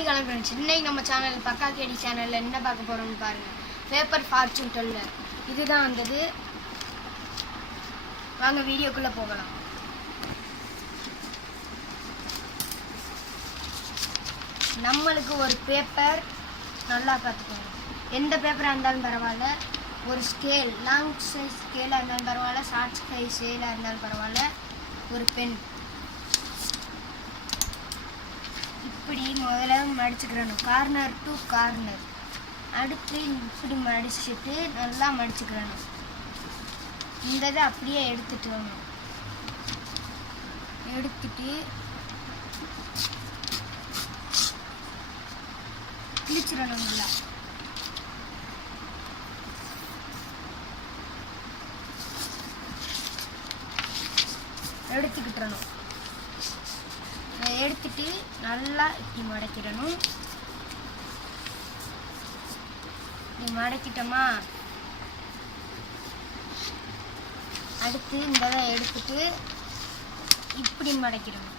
Hi hello friends, இன்னைக்கு நம்ம channel பக்கா கேடி சேனலில் என்ன பார்க்க போகிறோம்னு பாருங்கள். பேப்பர் ஃபார்ச்சூன் டெல்லர் இதுதான் வந்தது. வாங்க வீடியோக்குள்ளே போகலாம். நம்மளுக்கு ஒரு பேப்பர் நல்லா பார்த்துக்கோங்க. எந்த பேப்பராக இருந்தாலும் பரவாயில்ல. ஒரு ஸ்கேல், லாங் சைஸ் ஸ்கேலாக இருந்தாலும் பரவாயில்ல, ஷார்ட் சைஸ் ஸ்கேலாக இருந்தாலும் பரவாயில்ல. ஒரு பென் இப்படி முதல்ல மடிச்சுக்கிறணும், கார்னர் டு கார்னர். அடுத்து இப்படி மடிச்சுட்டு நல்லா மடிச்சுக்கிறணும். இந்த இதை அப்படியே எடுத்துட்டு கிழிச்சிடணும். நல்லா எடுத்துக்கிட்டணும். எடுத்துட்டு நல்லா இப்படி மடக்கிடணும். இப்படி மடக்கிட்டோமா, அடுத்து இந்த எடுத்துட்டு இப்படி மடக்கிடணும்.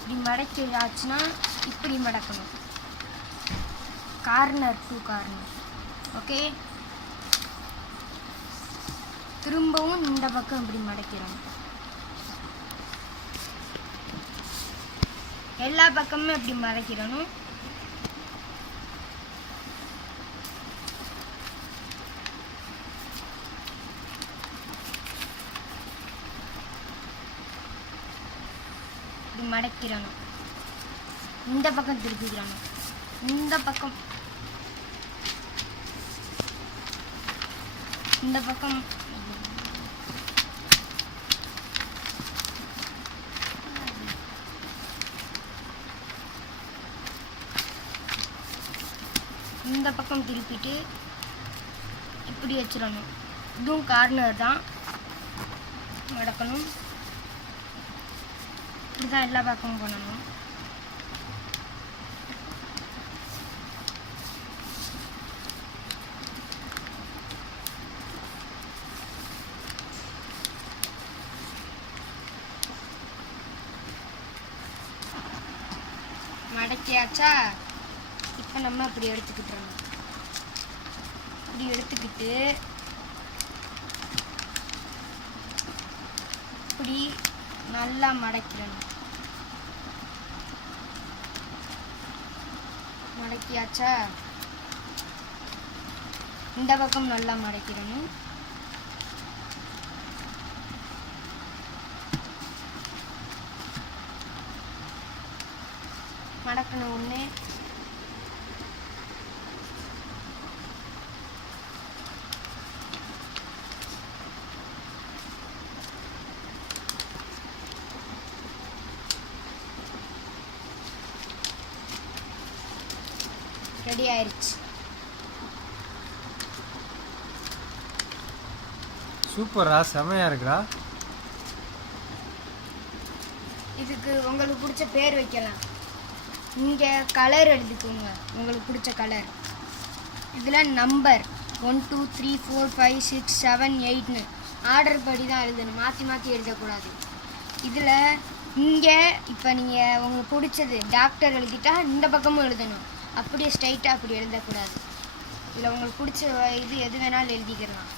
இப்படி மடக்கி ஆச்சுன்னா இப்படி மடக்கணும், கார்னர் டு கார்னர். ஓகே, திரும்பவும் இந்த பக்கம் இப்படி மடக்கிறோம். எல்லா பக்கமும் இப்படி மடக்கிறணும். இப்படி மடக்கிறணும். இந்த பக்கம் திருப்பிக்கிறணும். இந்த பக்கம் இந்த பக்கம் இந்த பக்கம் திருப்பிட்டு இப்படி வச்சிடணும். இதுவும் கார்னர் தான், மடக்கணும். இப்படிதான் எல்லா பக்கமும் பண்ணணும். மடக்கியாச்சா? இப்போ நம்ம இப்படி எடுத்துக்கிட்டுறோம். இப்படி எடுத்துக்கிட்டு இப்படி நல்லா மடக்கிடணும். மடக்கியாச்சா? இந்த பக்கம் நல்லா மடக்கிடணும். மடக்கணும் ஒன்று. ரெடி ஆயிடுச்சு. சூப்பரா, செமையா இருக்குடா. இதுக்கு உங்களுக்கு பிடிச்ச பேர் வைக்கலாம். இங்கே கலர் எழுதிக்கோங்க, உங்களுக்கு பிடிச்ச கலர். இதில் நம்பர் 1 2 3 4 5 6 7 8ன்னு ஆர்டர் படி தான் எழுதணும், மாற்றி மாற்றி எழுதக்கூடாது. இதில் இங்கே இப்போ நீங்கள் உங்களுக்கு பிடிச்சது டாக்டர் எழுதிட்டா இந்த பக்கமும் எழுதணும். அப்படியே ஸ்ட்ரைட்டாக அப்படி எழுதக்கூடாது. இதில் உங்களுக்கு பிடிச்ச இது எது வேணாலும் எழுதிக்கலாம்.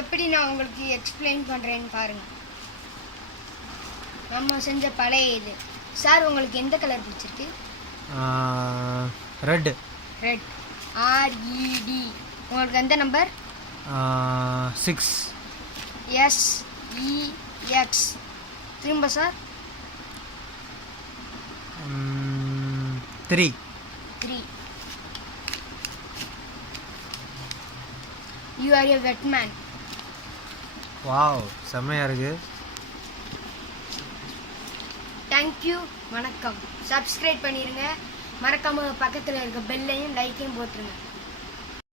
எப்படி நான் உங்களுக்கு எக்ஸ்பிளைன் பண்ணுறேன்னு பாருங்கள். நம்ம செஞ்ச பழைய இது. சார், உங்களுக்கு எந்த கலர் பிடிச்சிருக்கு? ரெட். Red, RED. உங்களுக்கு எந்த நம்பர்? 6. SEX. திரும்ப sir. 3. You are a wet man. Wow, செம்மையா இருக்கு. தேங்க்யூ, வணக்கம். சப்ஸ்கிரைப் பண்ணிடுங்க. மறக்காம பக்கத்தில் இருக்க பெல்லையும் லைக்கையும் போட்டுருங்க.